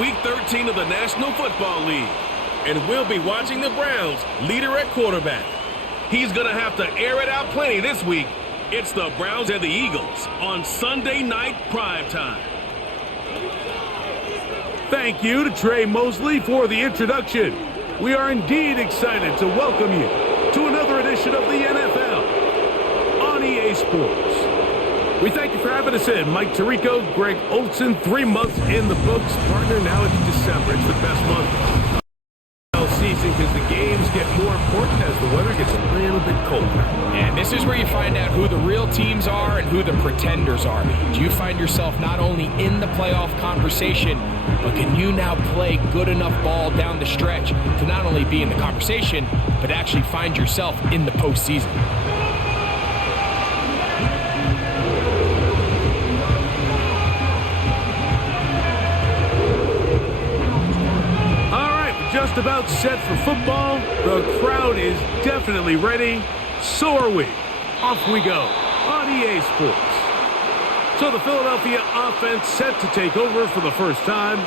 Week 13 of the National Football League. And we'll be watching the Browns' leader at quarterback. He's going to have to air it out plenty this week. It's the Browns and the Eagles on Sunday Night Primetime. Thank you to Trey Mosley for the introduction. We are indeed excited to welcome you to another edition of the NFL on EA Sports. We thank you for having us in. Mike Tirico, Greg Olson, 3 months in the books. Partner, now it's December. It's the best month of the season because the games get more important as the weather gets a little bit colder. And this is where you find out who the real teams are and who the pretenders are. Do you find yourself not only in the playoff conversation, but can you now play good enough ball down the stretch to not only be in the conversation, but actually find yourself in the postseason? Just about set for football. The crowd is definitely ready. So are we. Off we go on EA Sports. So the Philadelphia offense set to take over for the first time.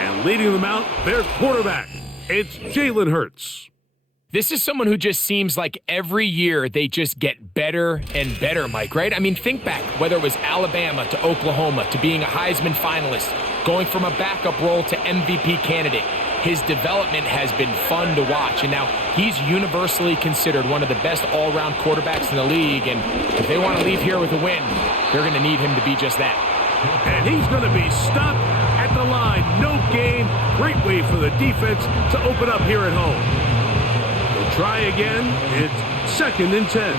And leading them out, their quarterback. It's Jalen Hurts. This is someone who just seems like every year they just get better and better, Mike, right? I mean, think back, whether it was Alabama to Oklahoma to being a Heisman finalist, going from a backup role to MVP candidate. His development has been fun to watch, and now he's universally considered one of the best all-around quarterbacks in the league, and if they want to leave here with a win, they're going to need him to be just that. And he's going to be stopped at the line. No gain. Great way for the defense to open up here at home. They'll try again. It's 2nd and 10.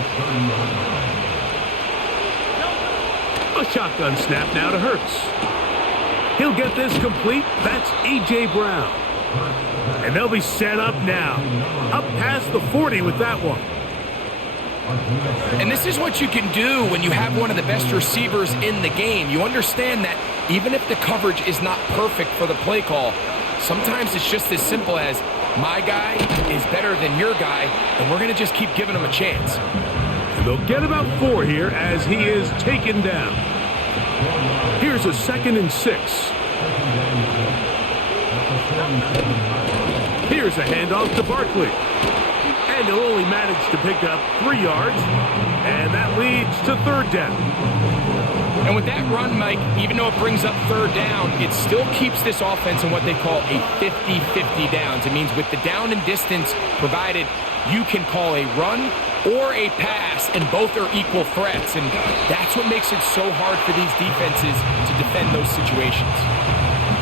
A shotgun snap now to Hurts. He'll get this complete. That's A.J. Brown. And they'll be set up now. Up past the 40 with that one. And this is what you can do when you have one of the best receivers in the game. You understand that even if the coverage is not perfect for the play call, sometimes it's just as simple as my guy is better than your guy, and we're going to just keep giving him a chance. And they'll get about 4 here as he is taken down. Here's a 2nd and 6. Here's a handoff to Barkley. And he'll only manage to pick up 3 yards. And that leads to 3rd down. And with that run, Mike, even though it brings up 3rd down, it still keeps this offense in what they call a 50-50 downs. It means with the down and distance provided, you can call a run or a pass, and both are equal threats. And that's what makes it so hard for these defenses to defend those situations.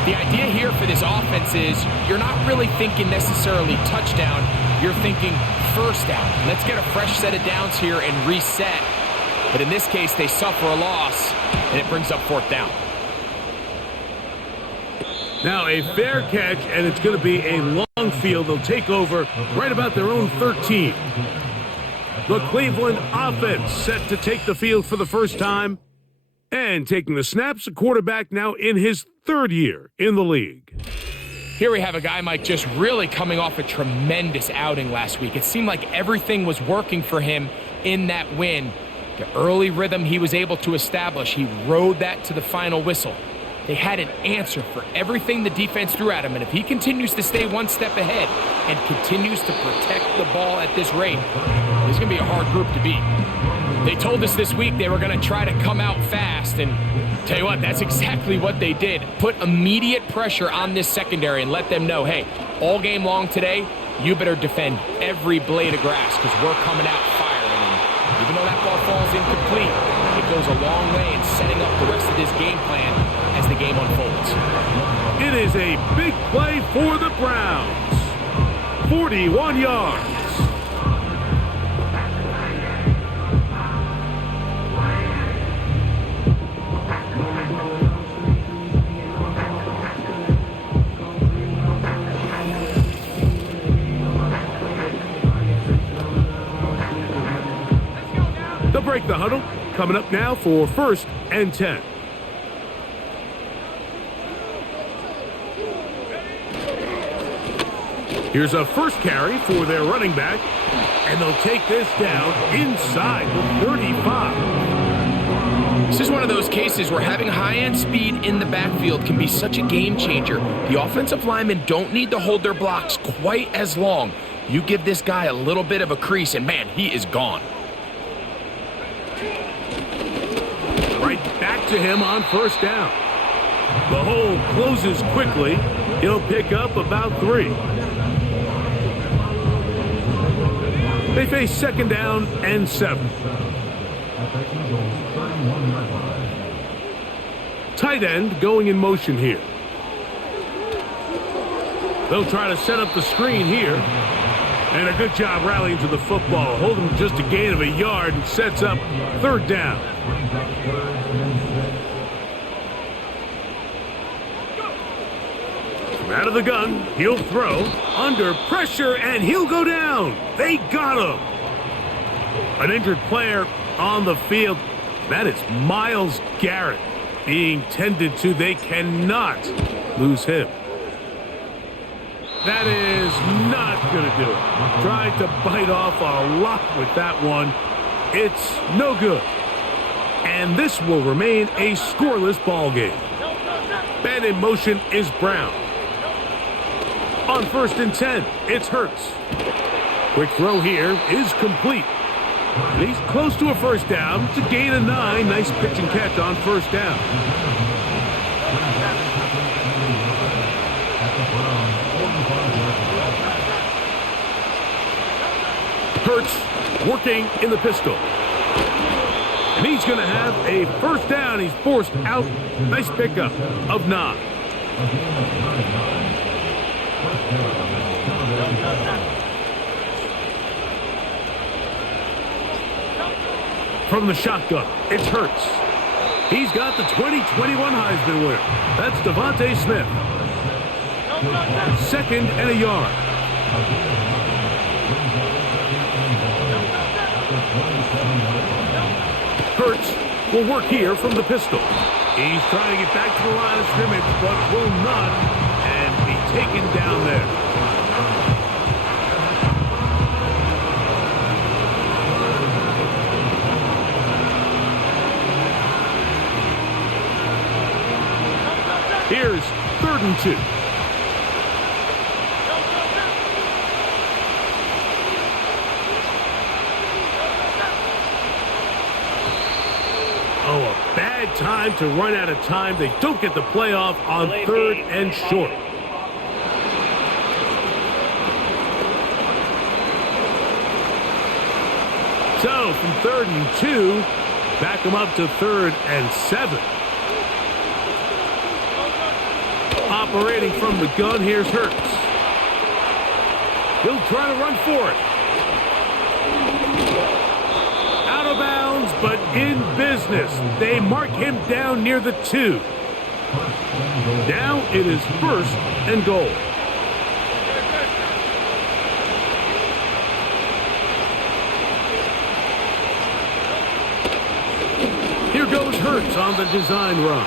The idea here for this offense is you're not really thinking necessarily touchdown. You're thinking first down. Let's get a fresh set of downs here and reset. But in this case, they suffer a loss, and it brings up 4th down. Now a fair catch, and it's going to be a long field. They'll take over right about their own 13. The Cleveland offense set to take the field for the first time. And taking the snaps, a quarterback now in his 3rd year in the league. Here we have a guy, Mike, just really coming off a tremendous outing last week. It seemed like everything was working for him in that win. The early rhythm he was able to establish, he rode that to the final whistle. They had an answer for everything the defense threw at him, and if he continues to stay one step ahead and continues to protect the ball at this rate, it's going to be a hard group to beat. They told us this week they were going to try to come out fast, and tell you what, that's exactly what they did. Put immediate pressure on this secondary and let them know, hey, all game long today, you better defend every blade of grass because we're coming out firing. And even though that ball falls incomplete, it goes a long way in setting up the rest of this game plan as the game unfolds. It is a big play for the Browns. 41 yards. They'll break the huddle. Coming up now for 1st and 10. Here's a first carry for their running back. And they'll take this down inside the 35. This is one of of those cases where having high-end speed in the backfield can be such a game changer. The offensive linemen don't need to hold their blocks quite as long. You give this guy a little bit of a crease, and man, he is gone. Right back to him on first down. The hole closes quickly. He'll pick up about 3. They face second down and 7. Tight end going in motion here. They'll try to set up the screen here. And a good job rallying to the football. Holding just a gain of a yard and sets up third down. From out of the gun, he'll throw. Under pressure, and he'll go down. They got him. An injured player on the field. That is Myles Garrett being tended to. They cannot lose him. That is not going to do it. Tried to bite off a lot with that one. It's no good. And this will remain a scoreless ball game. Man in motion is Brown. On first and 10, it's Hurts. Quick throw here is complete. And he's close to a first down to gain a 9. Nice pitch and catch on first down. Hurts working in the pistol. And he's going to have a first down. He's forced out. Nice pickup of 9. From the shotgun, it's Hurts. He's got the 2021 Heisman winner. That's Devontae Smith. Second and a yard. Hurts will work here from the pistol. He's trying to get back to the line of scrimmage, but will not, and be taken down there. Here's 3rd and 2. Oh, a bad time to run out of time. They don't get the playoff on 3rd and short. So from 3rd and 2, back them up to 3rd and 7. Operating from the gun, here's Hurts. He'll try to run for it. Out of bounds, but in business. They mark him down near the 2. Now it is 1st and goal. Here goes Hurts on the design run.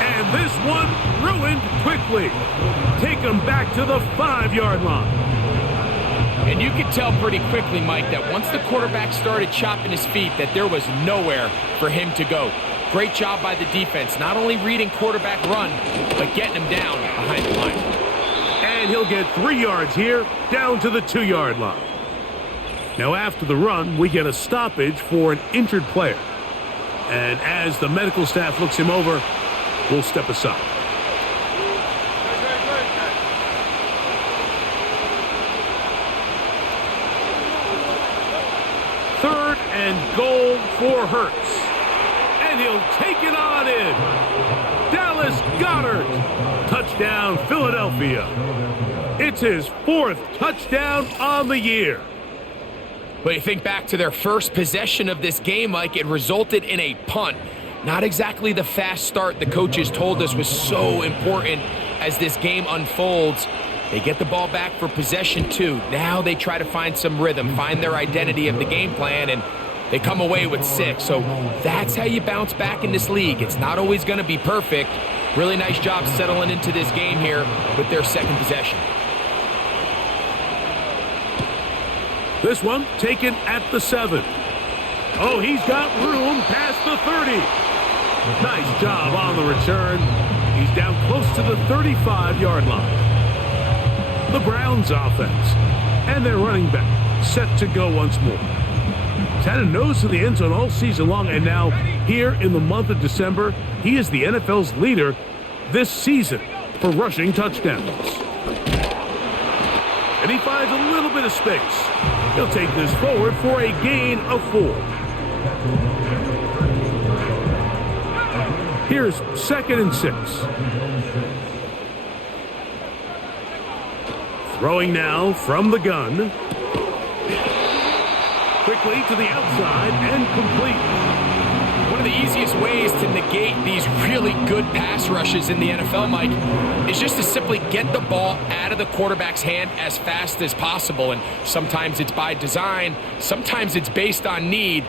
And this one ruined quickly. Take him back to the 5-yard line. And you could tell pretty quickly, Mike, that once the quarterback started chopping his feet, that there was nowhere for him to go. Great job by the defense, not only reading quarterback run, but getting him down behind the line. And he'll get 3 yards here, down to the 2-yard line. Now after the run, we get a stoppage for an injured player. And as the medical staff looks him over, we'll step aside. Third and goal for Hurts. And he'll take it on in. Dallas Goedert. Touchdown, Philadelphia. It's his 4th touchdown on the year. But you think back to their first possession of this game, Mike, it resulted in a punt. Not exactly the fast start the coaches told us was so important as this game unfolds. They get the ball back for possession 2. Now they try to find some rhythm, find their identity of the game plan, and they come away with 6. So that's how you bounce back in this league. It's not always going to be perfect. Really nice job settling into this game here with their second possession. This one taken at the 7. Oh, he's got room past the 30. Nice job on the return. He's down close to the 35-yard line. The Browns offense and their running back set to go once more. He's had a nose to the end zone all season long, and now here in the month of December, he is the NFL's leader this season for rushing touchdowns. And he finds a little bit of space. He'll take this forward for a gain of 4. Here's 2nd and 6. Throwing now from the gun. Quickly to the outside and complete. One of the easiest ways to negate these really good pass rushes in the NFL, Mike, is just to simply get the ball out of the quarterback's hand as fast as possible. And sometimes it's by design, sometimes it's based on need.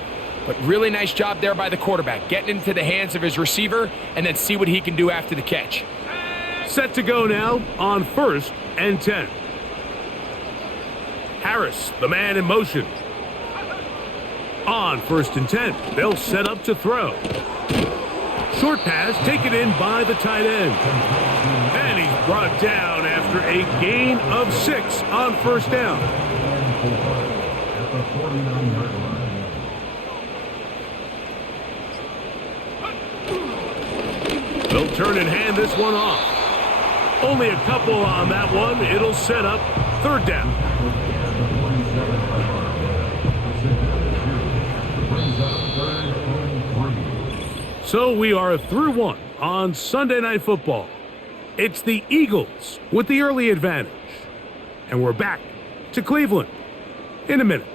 But really nice job there by the quarterback, getting into the hands of his receiver and then see what he can do after the catch. Set to go now on 1st and 10. Harris, the man in motion. On 1st and 10, they'll set up to throw. Short pass taken in by the tight end. And he's brought down after a gain of 6 on 1st down. At the 49-yard line. They'll turn and hand this one off. Only a couple on that one. It'll set up 3rd down. So we are through 1 on Sunday Night Football. It's the Eagles with the early advantage. And we're back to Cleveland in a minute.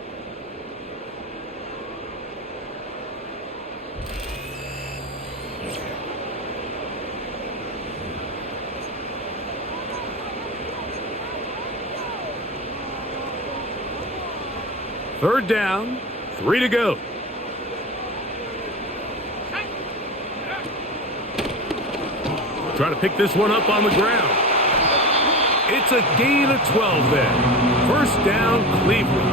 Third down, 3 to go. Trying to pick this one up on the ground. It's a gain of 12 there. 1st down, Cleveland.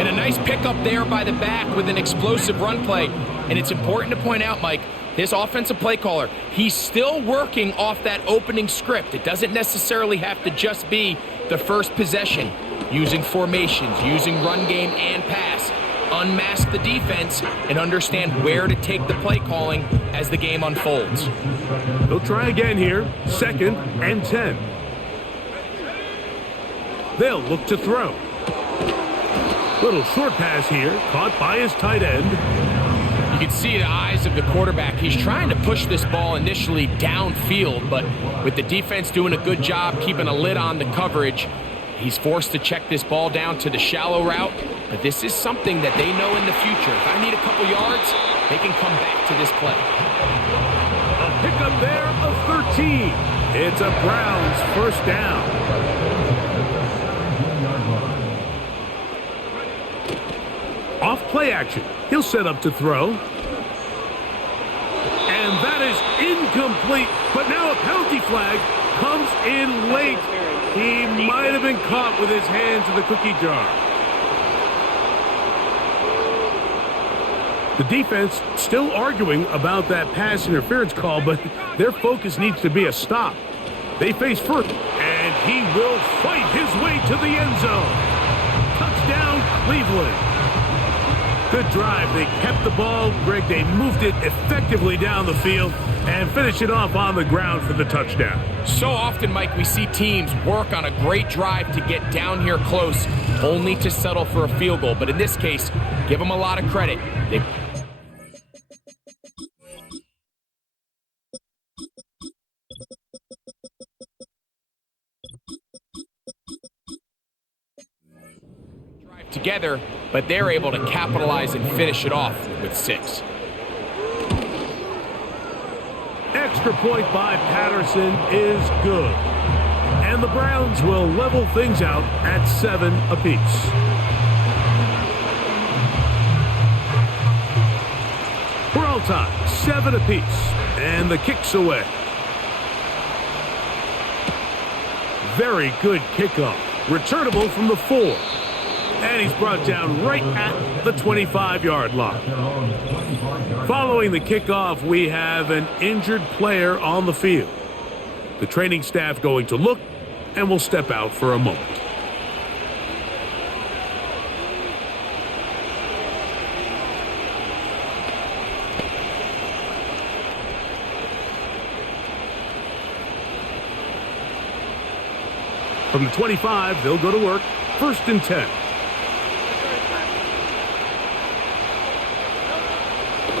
And a nice pickup there by the back with an explosive run play. And it's important to point out, Mike, his offensive play caller, he's still working off that opening script. It doesn't necessarily have to just be the first possession. Using formations, using run game and pass. Unmask the defense and understand where to take the play calling as the game unfolds. They'll try again here. 2nd and 10. They'll look to throw. Little short pass here, caught by his tight end. You can see the eyes of the quarterback. He's trying to push this ball initially downfield, but with the defense doing a good job keeping a lid on the coverage, he's forced to check this ball down to the shallow route, but this is something that they know in the future. If I need a couple yards, they can come back to this play. A pickup there of 13. It's a Browns 1st down. Off play action. He'll set up to throw. And that is incomplete, but now a penalty flag comes in late. He might have been caught with his hands in the cookie jar. The defense still arguing about that pass interference call, but their focus needs to be a stop. They face 1st, and he will fight his way to the end zone. Touchdown, Cleveland. Good drive. They kept the ball. Greg, they moved it effectively down the field and finish it off on the ground for the touchdown. So often, Mike, we see teams work on a great drive to get down here close, only to settle for a field goal. But in this case, give them a lot of credit. They together, but they're able to capitalize and finish it off with 6. Extra point by Patterson is good. And the Browns will level things out at 7 apiece. We're all tied, 7 apiece. And the kick's away. Very good kickoff. Returnable from the 4. And he's brought down right at the 25-yard line. Following the kickoff, we have an injured player on the field. The training staff going to look and will step out for a moment. From the 25, they'll go to work. 1st and 10.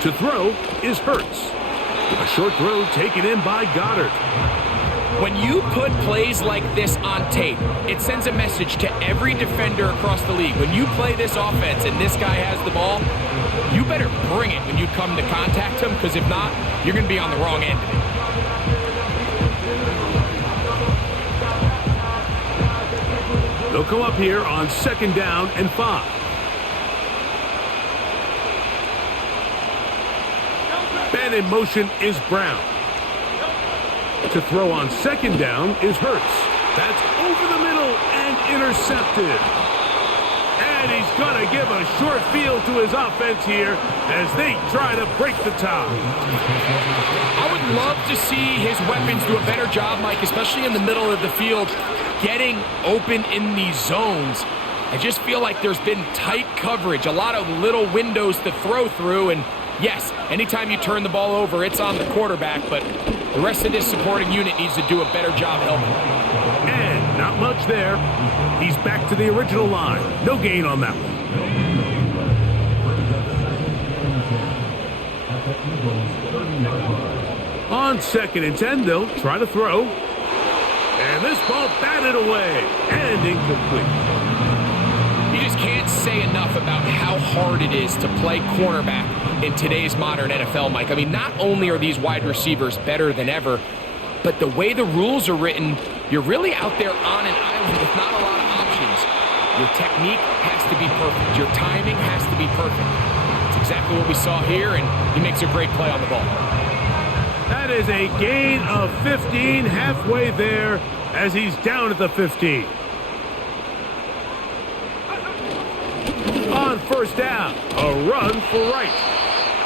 To throw is Hurts. A short throw taken in by Goddard. When you put plays like this on tape, it sends a message to every defender across the league. When you play this offense and this guy has the ball, you better bring it when you come to contact him, because if not, you're going to be on the wrong end of it. They'll come up here on 2nd down and 5. And in motion is Brown. To throw on 2nd down is Hurts. That's over the middle and intercepted. And he's going to give a short field to his offense here as they try to break the tie. I would love to see his weapons do a better job, Mike, especially in the middle of the field, getting open in these zones. I just feel like there's been tight coverage, a lot of little windows to throw through, and yes, anytime you turn the ball over, it's on the quarterback, but the rest of this supporting unit needs to do a better job helping. And not much there. He's back to the original line. No gain on that one. On 2nd and 10, they'll try to throw. And this ball batted away and incomplete. You just can't say enough about how hard it is to play cornerback in today's modern NFL, Mike. I mean, not only are these wide receivers better than ever, but the way the rules are written, you're really out there on an island with not a lot of options. Your technique has to be perfect. Your timing has to be perfect. It's exactly what we saw here, and he makes a great play on the ball. That is a gain of 15, halfway there as he's down at the 15. On 1st down, a run for right.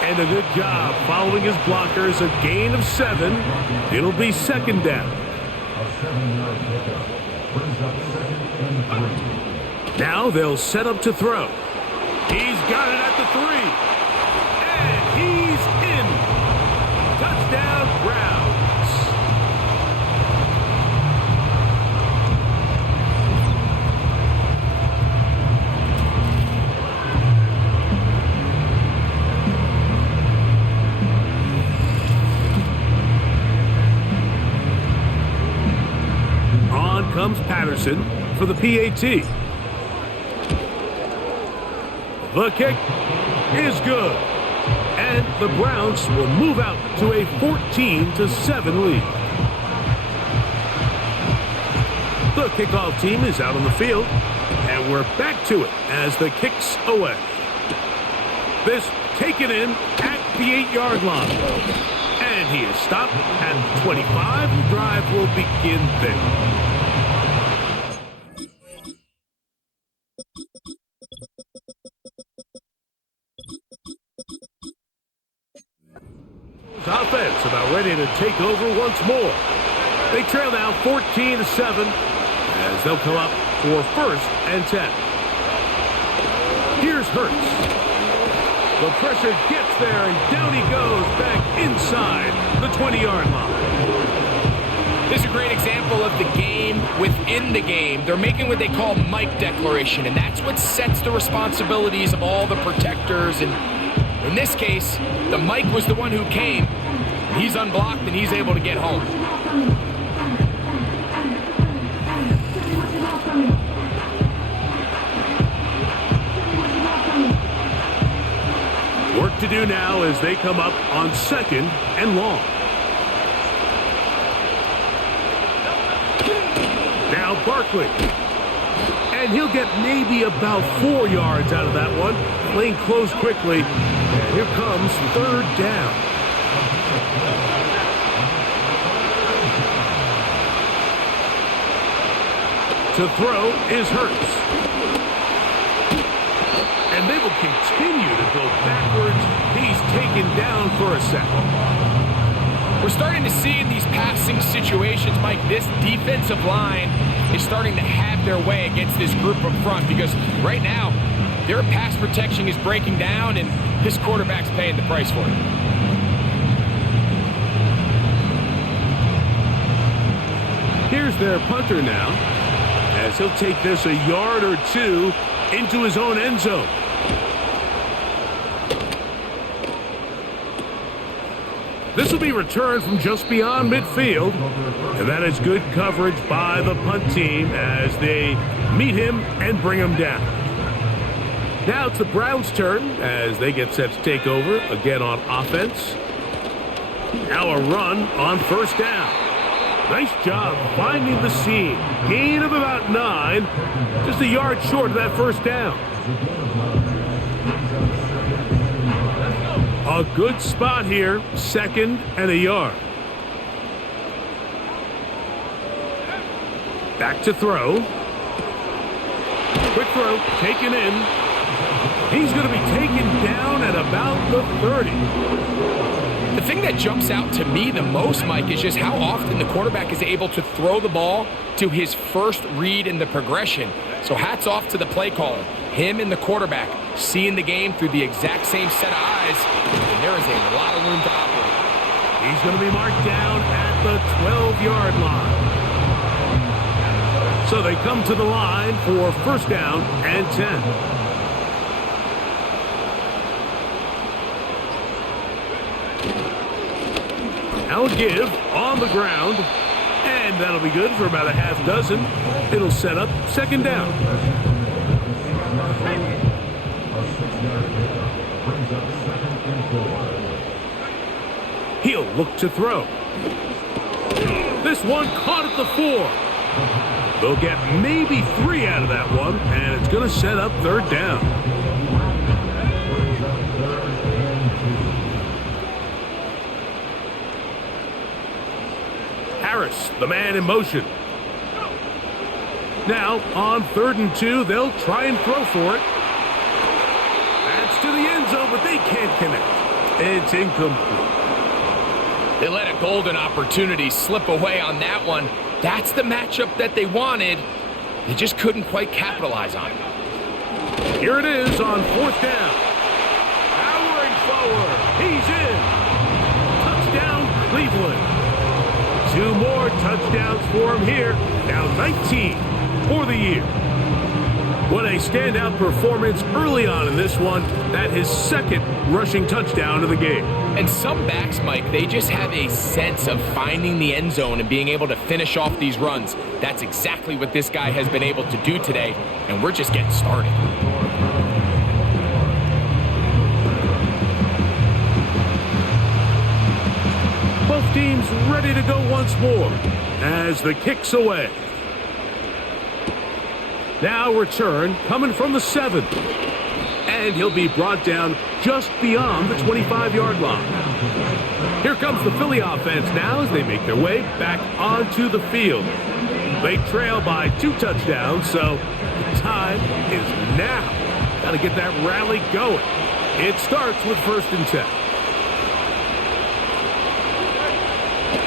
And a good job following his blockers, a gain of 7. It'll be 2nd down. Now they'll set up to throw. He's got it at the 3. And he's in. Touchdown, Browns. On comes Patterson for the PAT. The kick is good. And the Browns will move out to a 14-7 lead. The kickoff team is out on the field, and we're back to it as the kick's away. This taken in at the 8-yard line. And he is stopped at the 25. The drive will begin there. Offense about ready to take over once more. They trail now 14-7 as they'll come up for 1st and 10. Here's Hurts. The pressure gets there and down he goes back inside the 20-yard line. This is a great example of the game within the game. They're making what they call Mike declaration, and that's what sets the responsibilities of all the protectors. And in this case, the Mike was the one who came. He's unblocked, and he's able to get home. Work to do now as they come up on 2nd and long. Now Barkley. And he'll get maybe about 4 yards out of that one. Playing close quickly. And here comes 3rd down. To throw is Hurts. and they will continue to go backwards. He's taken down for a sack. We're starting to see in these passing situations, Mike, this defensive line is starting to have their way against this group up front because right now, their pass protection is breaking down, and this quarterback's paying the price for it. Here's their punter now, as he'll take this a yard or two into his own end zone. This will be returned from just beyond midfield, and that is good coverage by the punt team as they meet him and bring him down. Now it's the Browns' turn as they get set to take over again on offense. Now a run on first down. Nice job finding the seam. Gain of about 9, just a yard short of that first down. A good spot here, 2nd and a yard. Back to throw. Quick throw, taken in. He's going to be taken down at about the 30. The thing that jumps out to me the most, Mike, is just how often the quarterback is able to throw the ball to his first read in the progression. So hats off to the play caller. Him and the quarterback seeing the game through the exact same set of eyes, and there is a lot of room to operate. He's going to be marked down at the 12-yard line. So they come to the line for first down and 10. Now a give on the ground, and that'll be good for about a half dozen. It'll set up 2nd down. He'll look to throw. This one caught at the 4. They'll get maybe 3 out of that one, and it's going to set up 3rd down. Harris, the man in motion. Now, on 3rd and 2, they'll try and throw for it. That's to the end zone, but they can't connect. It's incomplete. They let a golden opportunity slip away on that one. That's the matchup that they wanted. They just couldn't quite capitalize on it. Here it is on 4th down. Powering forward. He's in. Touchdown, Cleveland. 2 more touchdowns for him here. Now 19 for the year. What a standout performance early on in this one. That his 2nd rushing touchdown of the game. And some backs, Mike, they just have a sense of finding the end zone and being able to finish off these runs. That's exactly what this guy has been able to do today, and we're just getting started. Both teams ready to go once more as the kick's away. Now return coming from the 7. And he'll be brought down just beyond the 25-yard line. Here comes the Philly offense now as they make their way back onto the field. They trail by 2 touchdowns, so the time is now. Got to get that rally going. It starts with 1st and 10.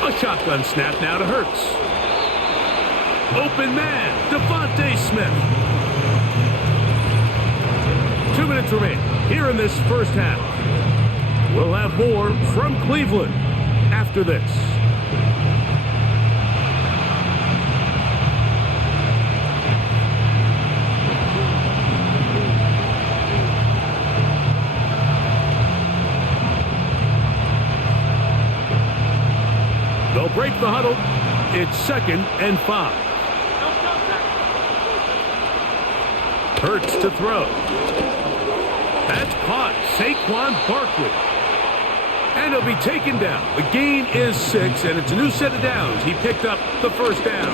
A shotgun snap now to Hurts. Open man, Devontae Smith. 2 minutes remain here in this first half. We'll have more from Cleveland after this. They'll break the huddle. It's 2nd and 5. Hurts to throw. That's caught. Saquon Barkley. And he'll be taken down. The gain is 6, and it's a new set of downs. He picked up the first down.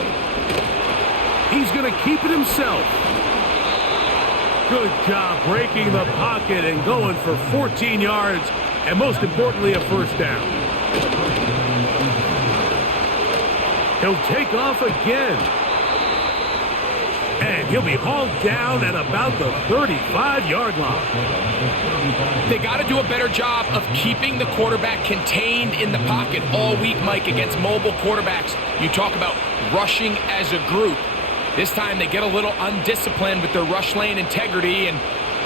He's going to keep it himself. Good job breaking the pocket and going for 14 yards, and most importantly, a first down. He'll take off again. And He'll be hauled down at about the 35-yard line. They got to do a better job of keeping the quarterback contained in the pocket all week, Mike, against mobile quarterbacks. You talk about rushing as a group. This time they get a little undisciplined with their rush lane integrity, and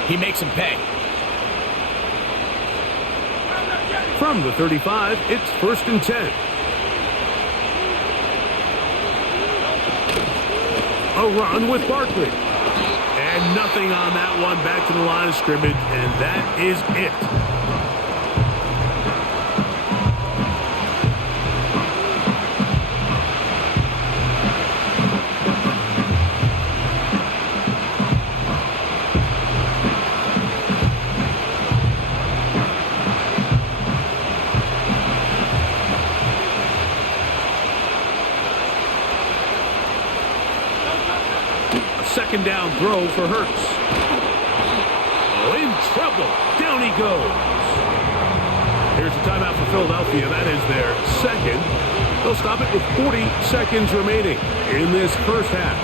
he makes them pay. From the 35, it's 1st and 10. A run with Barkley. And nothing on that one, back to the line of scrimmage, and that is it. Second down throw for Hurts. Oh, in trouble. Down he goes. Here's a timeout for Philadelphia. That is their second. They'll stop it with 40 seconds remaining in this first half.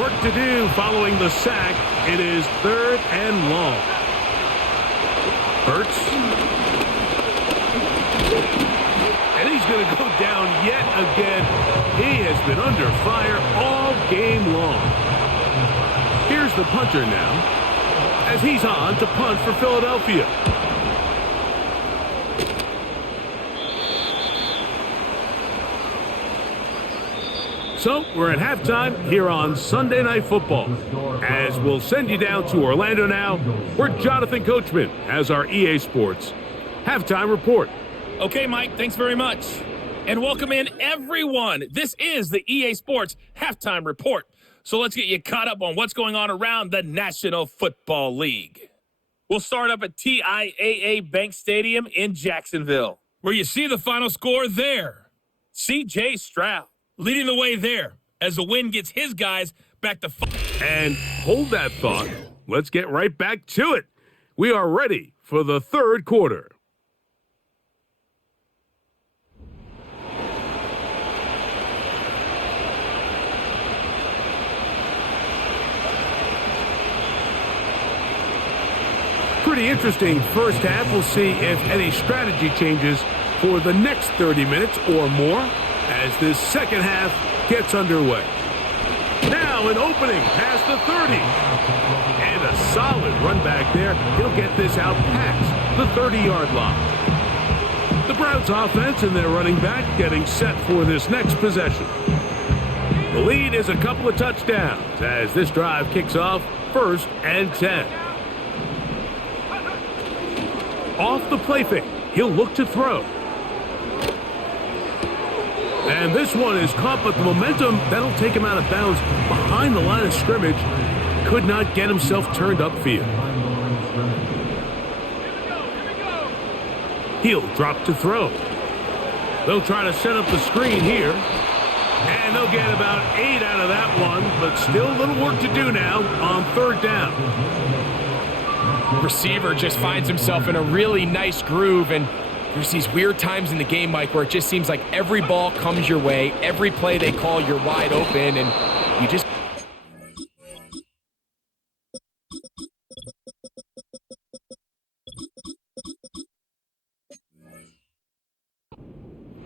Work to do following the sack. It is 3rd and long. Hurts. And he's going to go down yet again. He has been under fire all game long. Here's the punter now, as he's on to punt for Philadelphia. So we're at halftime here on Sunday Night Football, as we'll send you down to Orlando now, where Jonathan Coachman has our EA Sports halftime report. Okay, Mike, thanks very much. And welcome in, everyone. This is the EA Sports Halftime Report. So let's get you caught up on what's going on around the National Football League. We'll start up at TIAA Bank Stadium in Jacksonville, where you see the final score there. C.J. Stroud leading the way there as the win gets his guys back to And hold that thought. Let's get right back to it. We are ready for the third quarter. Pretty interesting first half. We'll see if any strategy changes for the next 30 minutes or more as this second half gets underway. Now an opening past the 30. And a solid run back there. He'll get this out past the 30-yard line. The Browns offense and their running back getting set for this next possession. The lead is a couple of touchdowns as this drive kicks off 1st and 10. Off the play fake, he'll look to throw. And this one is caught, but the momentum, that'll take him out of bounds behind the line of scrimmage. Could not get himself turned upfield. He'll drop to throw. They'll try to set up the screen here. And they'll get about 8 out of that one, but still a little work to do now on 3rd down. Receiver just finds himself in a really nice groove, and there's these weird times in the game, Mike, where it just seems like every ball comes your way, every play they call, you're wide open, and you just...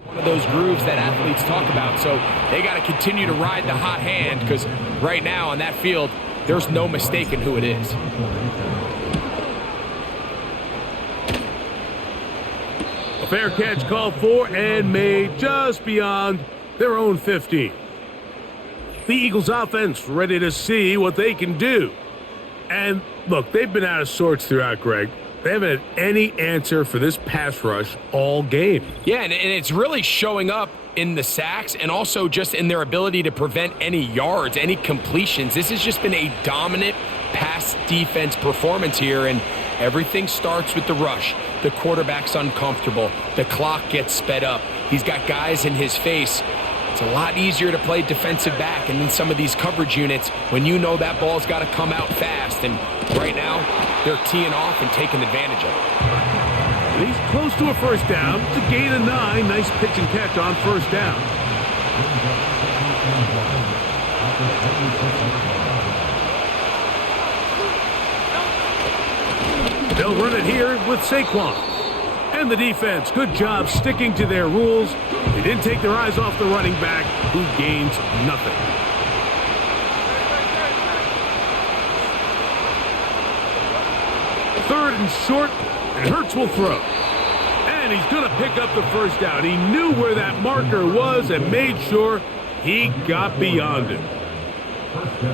one of those grooves that athletes talk about, so they got to continue to ride the hot hand, because right now on that field, there's no mistaking who it is. A fair catch called for and made just beyond their own 15. The Eagles offense ready to see what they can do. And look, they've been out of sorts throughout, Greg. They haven't had any answer for this pass rush all game. Yeah, and it's really showing up in the sacks and also just in their ability to prevent any yards, any completions. This has just been a dominant pass defense performance here, and everything starts with the rush. The quarterback's uncomfortable. The clock gets sped up. He's got guys in his face. It's a lot easier to play defensive back and in some of these coverage units when you know that ball's got to come out fast. And right now, they're teeing off and taking advantage of it. He's close to a first down. It's a gain of 9. Nice pitch and catch on first down. They'll run it here with Saquon. And the defense, good job sticking to their rules. They didn't take their eyes off the running back, who gains nothing. Third and short, and Hurts will throw. And he's going to pick up the first down. He knew where that marker was and made sure he got beyond it.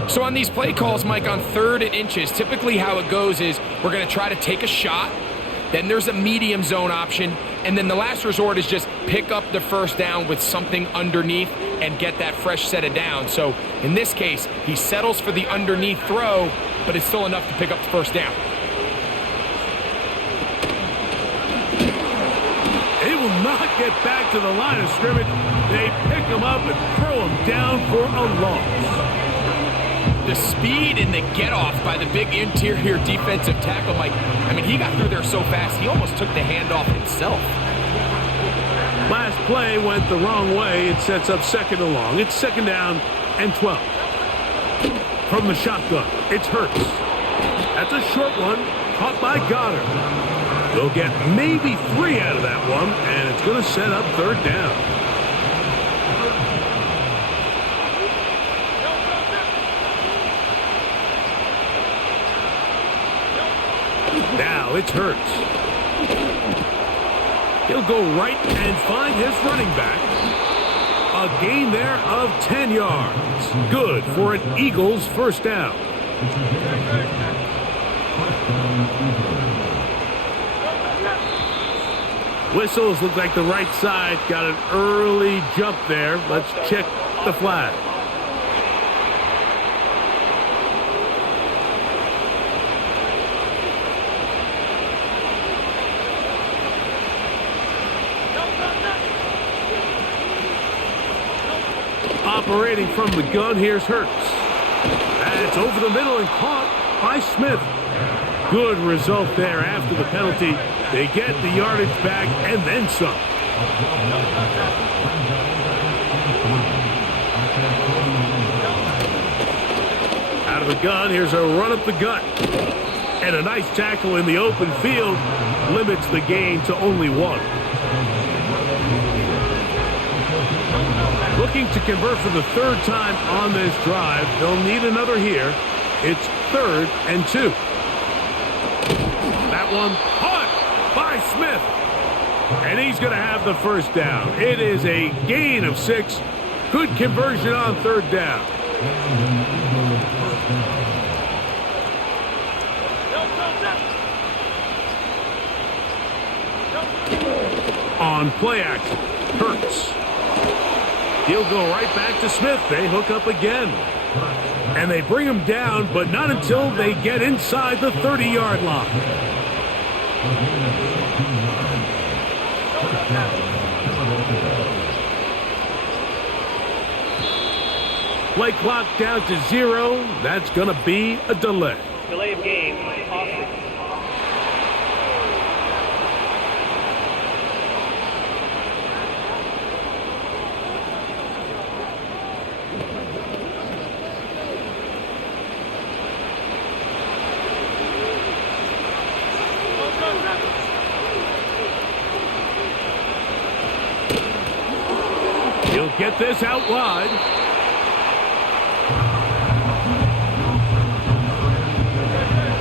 So on these play calls, Mike, on 3rd and inches, typically how it goes is we're going to try to take a shot. Then there's a medium zone option. And then the last resort is just pick up the first down with something underneath and get that fresh set of down. So in this case, he settles for the underneath throw, but it's still enough to pick up the first down. They will not get back to the line of scrimmage. They pick him up and throw him down for a loss. The speed and the get-off by the big interior defensive tackle, Mike. I mean, he got through there so fast, he almost took the handoff himself. Last play went the wrong way. It sets up 2nd and long. It's 2nd down and 12. From the shotgun, it's Hurts. That's a short one, caught by Goddard. They'll get maybe 3 out of that one, and it's going to set up 3rd down. Now it's Hurts. He'll go right and find his running back. A gain there of 10 yards. Good for an Eagles first down. Whistles look like the right side got an early jump there. Let's check the flag. Operating from the gun, here's Hurts. That's over the middle and caught by Smith. Good result there after the penalty. They get the yardage back and then some. Out of the gun, here's a run up the gut. And a nice tackle in the open field limits the gain to only 1. Looking to convert for the 3rd time on this drive. They'll need another here. It's 3rd and 2. That one caught by Smith. And he's going to have the first down. It is a gain of 6. Good conversion on 3rd down. On play action, Hurts. He'll go right back to Smith. They hook up again. And they bring him down, but not until they get inside the 30-yard line. Play clock down to 0. That's going to be a delay. Delay of game. Offense. He'll get this out wide.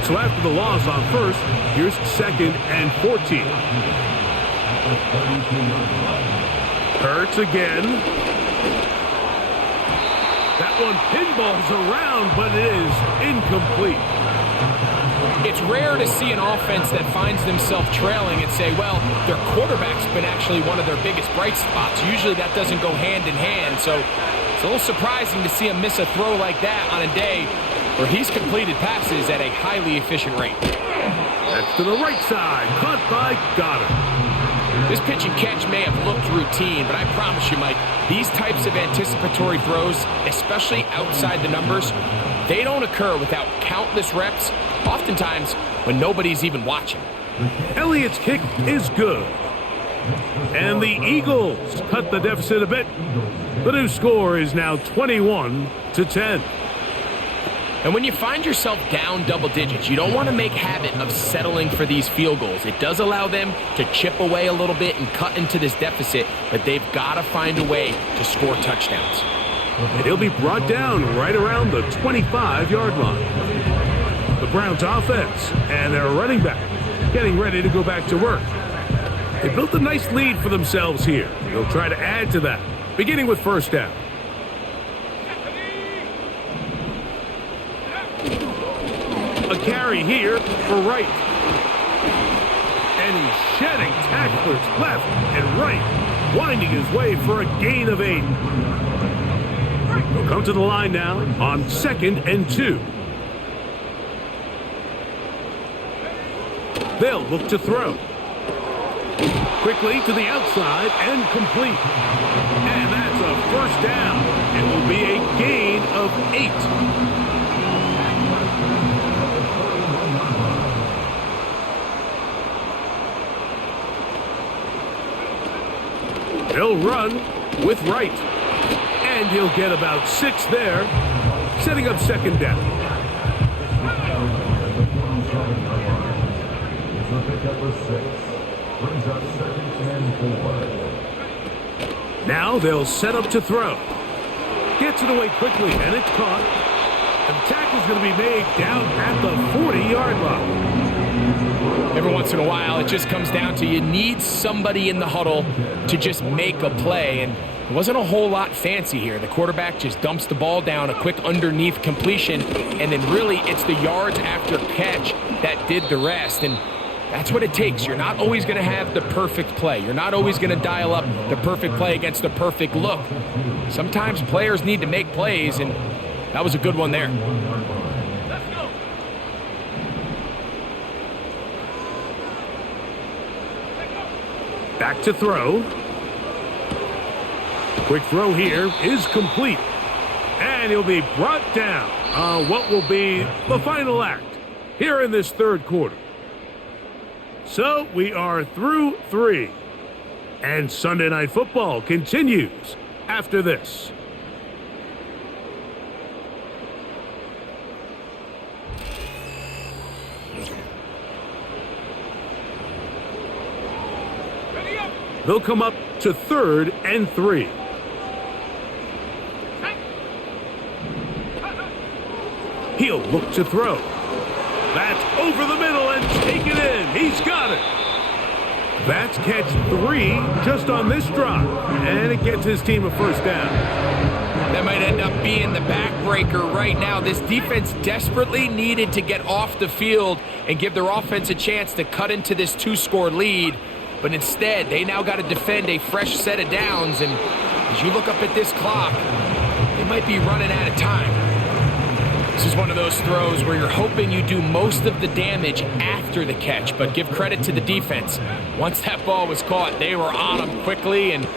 So after the loss on 1st, here's 2nd and 14. Hurts again. That one pinballs around, but it is incomplete. It's rare to see an offense that finds themselves trailing and say, well, their quarterback's been actually one of their biggest bright spots. Usually that doesn't go hand in hand, so it's a little surprising to see him miss a throw like that on a day where he's completed passes at a highly efficient rate. That's to the right side, caught by Goddard. This pitch and catch may have looked routine, but I promise you, Mike, these types of anticipatory throws, especially outside the numbers, they don't occur without countless reps, oftentimes when nobody's even watching. Elliott's kick is good. And the Eagles cut the deficit a bit. The new score is now 21-10. And when you find yourself down double digits, you don't want to make habit of settling for these field goals. It does allow them to chip away a little bit and cut into this deficit, but they've got to find a way to score touchdowns. And he'll be brought down right around the 25-yard line. The Browns offense and their running back getting ready to go back to work. They built a nice lead for themselves here. They'll try to add to that, beginning with first down. A carry here for Wright. And he's shedding tacklers left and right, winding his way for a gain of 8. He'll come to the line now on 2nd and 2. They'll look to throw. Quickly to the outside and complete. And that's a first down. It will be a gain of 8. He'll run with Wright. And he'll get about 6 there, setting up second down. Now they'll set up to throw. Gets it away quickly, and it's caught. And the tackle's going to be made down at the 40-yard line. Every once in a while, it just comes down to you need somebody in the huddle to just make a play, and it wasn't a whole lot fancy here. The quarterback just dumps the ball down, a quick underneath completion, and then really it's the yards after catch that did the rest. And that's what it takes. You're not always going to have the perfect play. You're not always going to dial up the perfect play against the perfect look. Sometimes players need to make plays, and that was a good one there. Back to throw. Quick throw here is complete. And he'll be brought down on what will be the final act here in this third quarter. So we are through 3. And Sunday Night Football continues after this. They'll come up to 3rd and 3. He'll look to throw. That's over the middle and take it in. He's got it. That's catch 3 just on this drive. And it gets his team a first down. That might end up being the backbreaker right now. This defense desperately needed to get off the field and give their offense a chance to cut into this 2-score lead. But instead, they now got to defend a fresh set of downs. And as you look up at this clock, they might be running out of time. This is one of those throws where you're hoping you do most of the damage after the catch, but give credit to the defense. Once that ball was caught, they were on him quickly, and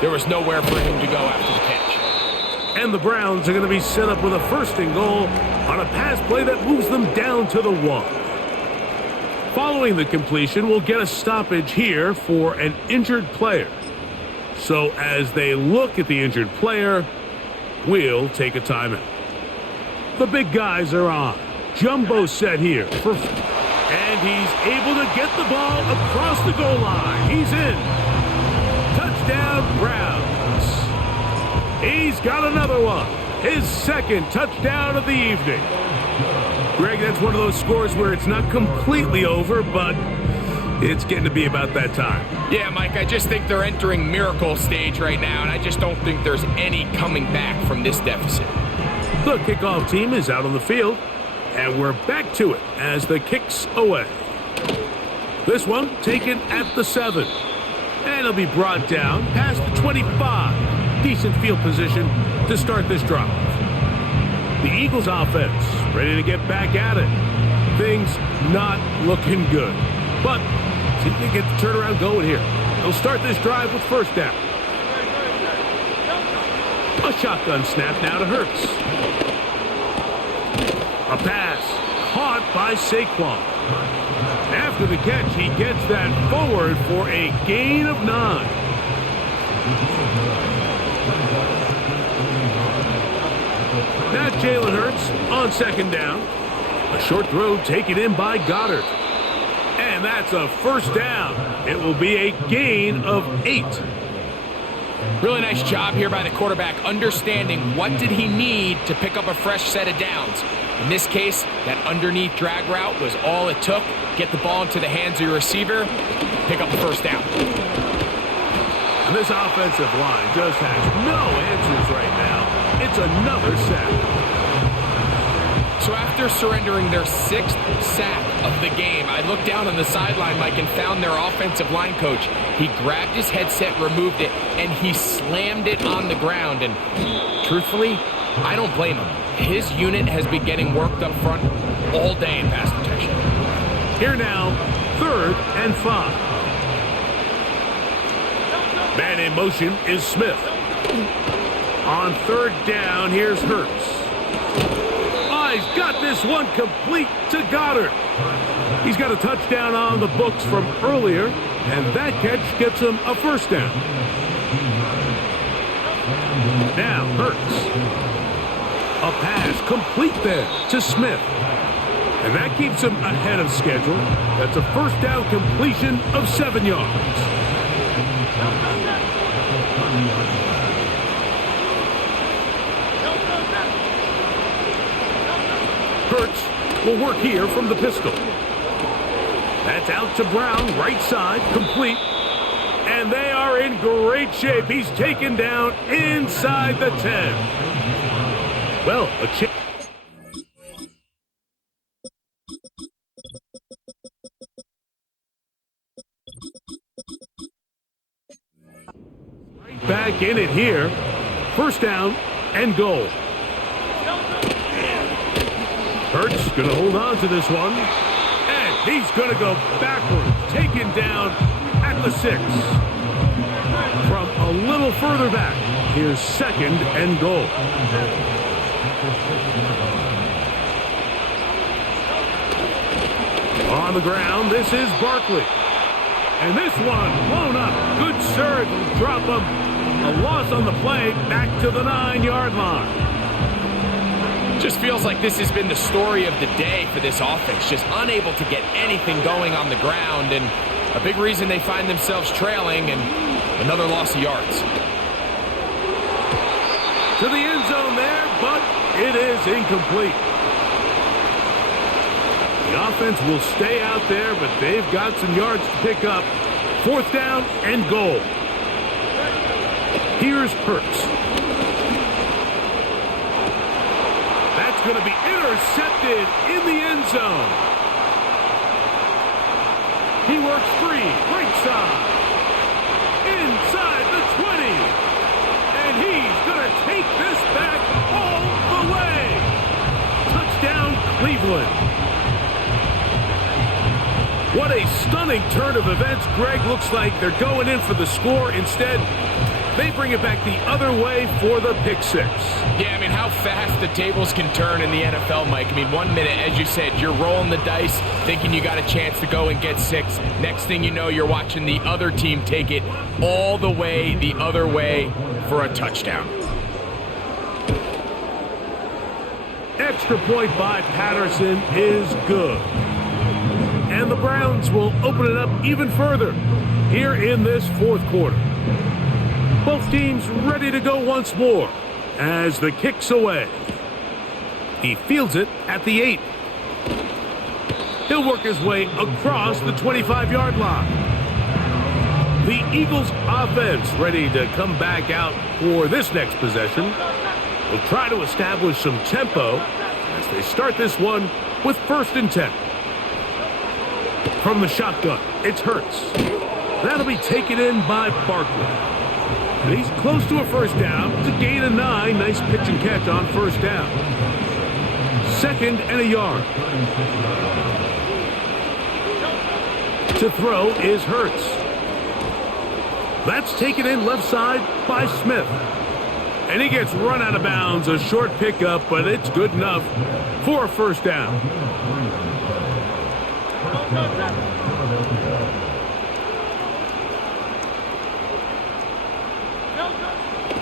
there was nowhere for him to go after the catch. And the Browns are going to be set up with a 1st and goal on a pass play that moves them down to the 1. Following the completion, we'll get a stoppage here for an injured player. So as they look at the injured player, we'll take a timeout. The big guys are on. Jumbo set here. And he's able to get the ball across the goal line. He's in. Touchdown, Browns. He's got another one. His 2nd touchdown of the evening. Greg, that's one of those scores where it's not completely over, but it's getting to be about that time. Yeah, Mike, I just think they're entering miracle stage right now, and I just don't think there's any coming back from this deficit. The kickoff team is out on the field, and we're back to it as the kick's away. This one taken at the 7. And it'll be brought down past the 25. Decent field position to start this drive. The Eagles offense ready to get back at it. Things not looking good. But see if they get the turnaround going here. They'll start this drive with first down. A shotgun snap now to Hurts. A pass caught by Saquon. After the catch, he gets that forward for a gain of 9. Now Jalen Hurts on second down. A short throw taken in by Goddard. And that's a first down. It will be a gain of 8. Really nice job here by the quarterback, understanding what did he need to pick up a fresh set of downs. In this case, that underneath drag route was all it took. Get the ball into the hands of your receiver, pick up the first down. And this offensive line just has no answers right now. It's another sack. So after surrendering their 6th sack of the game, I looked down on the sideline, Mike, and found their offensive line coach. He grabbed his headset, removed it, and he slammed it on the ground. And truthfully, I don't blame him. His unit has been getting worked up front all day in pass protection. Here now, 3rd and 5. Man in motion is Smith. On 3rd down, here's Hurts. He's got this one complete to Goddard. He's got a touchdown on the books from earlier, and that catch gets him a first down. Now Hurts. A pass complete there to Smith. And that keeps him ahead of schedule. That's a first down completion of 7 yards. Hurts will work here from the pistol. That's out to Brown, right side, complete. And they are in great shape. He's taken down inside the 10. Well, a chance. Right back in it here. First down and goal. Hurts going to hold on to this one. And he's going to go backwards. Taken down at the 6. From a little further back, here's 2nd and goal. On the ground, this is Barkley. And this one blown up. Good serve. Will drop him. A loss on the play. Back to the 9-yard line. Just feels like this has been the story of the day for this offense. Just unable to get anything going on the ground, and a big reason they find themselves trailing, and another loss of yards. To the end zone there, but it is incomplete. The offense will stay out there, but they've got some yards to pick up. 4th down and goal. Here's Hurts. That's going to be intercepted in the end zone. He works free, right side. Inside the 20. And he's going to take this back all the way. Touchdown, Cleveland. What a stunning turn of events. Greg, looks like they're going in for the score. Instead, they bring it back the other way for the pick 6. Yeah, I mean, how fast the tables can turn in the NFL, Mike. I mean, 1 minute, as you said, you're rolling the dice, thinking you got a chance to go and get 6. Next thing you know, you're watching the other team take it all the way the other way for a touchdown. Extra point by Patterson is good. And the Browns will open it up even further here in this 4th quarter. Both teams ready to go once more as the kick's away. He fields it at the 8. He'll work his way across the 25-yard line. The Eagles offense ready to come back out for this next possession. Will try to establish some tempo as they start this one with 1st and 10. From the shotgun, it's Hurts. That'll be taken in by Barkley. And he's close to a first down. It's a gain of 9. Nice pitch and catch on first down. 2nd and a yard. To throw is Hurts. That's taken in left side by Smith. And he gets run out of bounds. A short pickup, but it's good enough for a first down.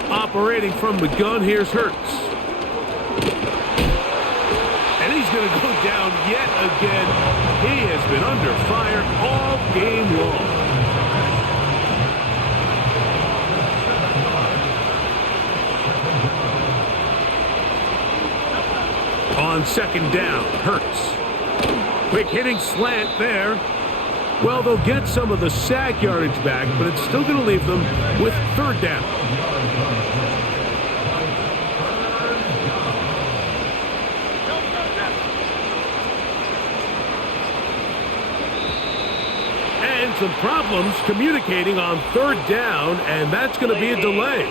Operating from the gun, here's Hurts. And he's going to go down yet again. He has been under fire all game long. On second down, Hurts. Quick hitting slant there. Well, they'll get some of the sack yardage back, but it's still going to leave them with third down. And some problems communicating on third down, and that's going to be a delay.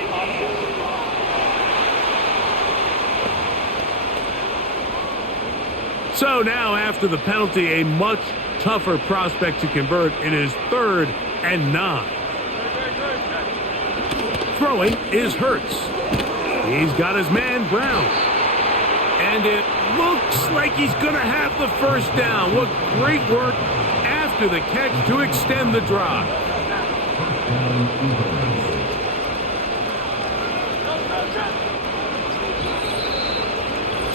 So now, after the penalty, a much tougher prospect to convert. It is 3rd and 9. Throwing is Hurts. He's got his man Brown. And it looks like he's going to have the first down. What great work after the catch to extend the drive.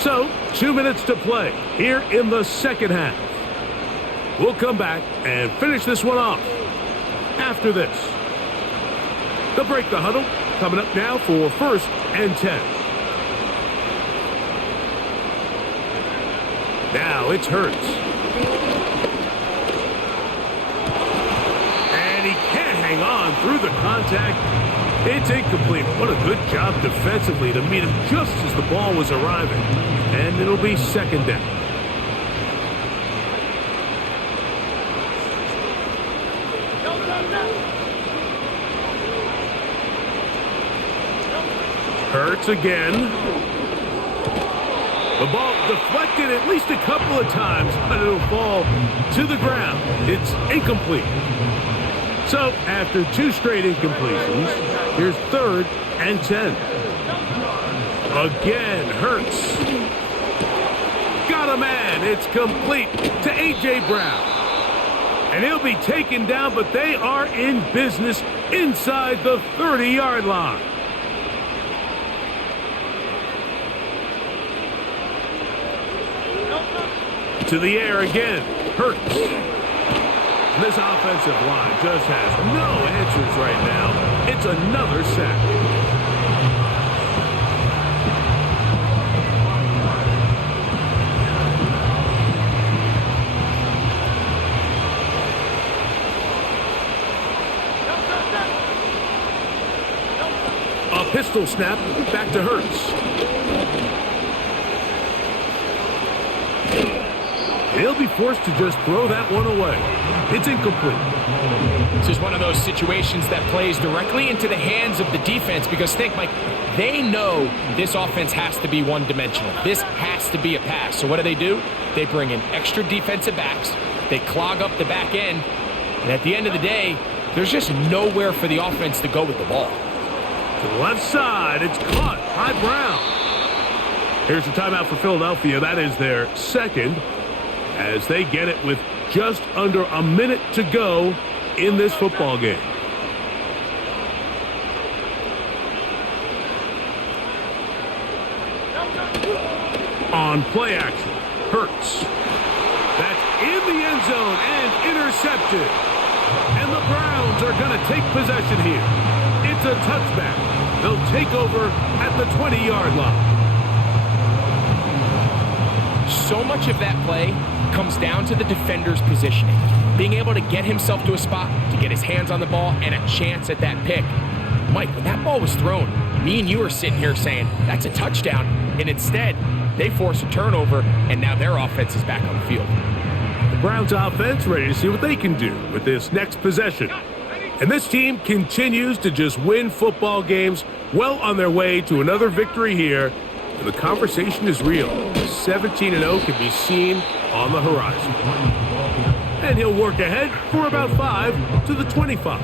So, 2 minutes to play here in the second half. We'll come back and finish this one off after this. They'll break the huddle. Coming up now for 1st and 10. Now it's Hurts. And he can't hang on through the contact. It's incomplete. What a good job defensively to meet him just as the ball was arriving. And it'll be 2nd down. Hurts again. The ball deflected at least a couple of times, but it'll fall to the ground. It's incomplete. So, after 2 straight incompletions, here's 3rd and 10. Again, Hurts. Got a man. It's complete to A.J. Brown. And he'll be taken down, but they are in business inside the 30-yard line. To the air again, Hurts. This offensive line just has no answers right now. It's another sack. A pistol snap back to Hurts. They'll be forced to just throw that one away. It's incomplete. This is one of those situations that plays directly into the hands of the defense because think, Mike, they know this offense has to be one-dimensional. This has to be a pass. So what do? They bring in extra defensive backs. They clog up the back end. And at the end of the day, there's just nowhere for the offense to go with the ball. To the left side, it's caught by Brown. Here's the timeout for Philadelphia. That is their 2nd. As they get it with just under a minute to go in this football game. On play action, Hurts. That's in the end zone and intercepted. And the Browns are going to take possession here. It's a touchback. They'll take over at the 20-yard line. So much of that play comes down to the defender's positioning. Being able to get himself to a spot, to get his hands on the ball, and a chance at that pick. Mike, when that ball was thrown, me and you are sitting here saying, that's a touchdown. And instead, they force a turnover, and now their offense is back on the field. The Browns offense ready to see what they can do with this next possession. And this team continues to just win football games, well on their way to another victory here. And the conversation is real. 17-0 can be seen on the horizon. And he'll work ahead for about 5 to the 25.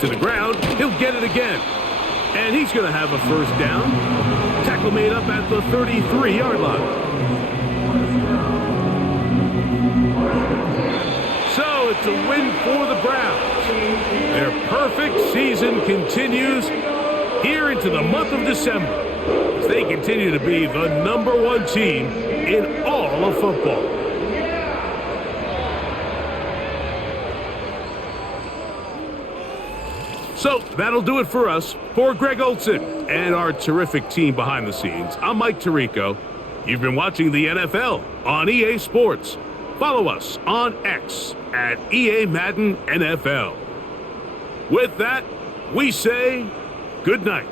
To the ground, he'll get it again. And he's going to have a first down. Tackle made up at the 33-yard line. So it's a win for the Browns. Their perfect season continues here into the month of December as they continue to be the #1 team in all of football. So that'll do it for us. For Greg Olsen and our terrific team behind the scenes, I'm Mike Tirico. You've been watching the NFL on EA Sports. Follow us on X at EA Madden NFL. With that, we say good night.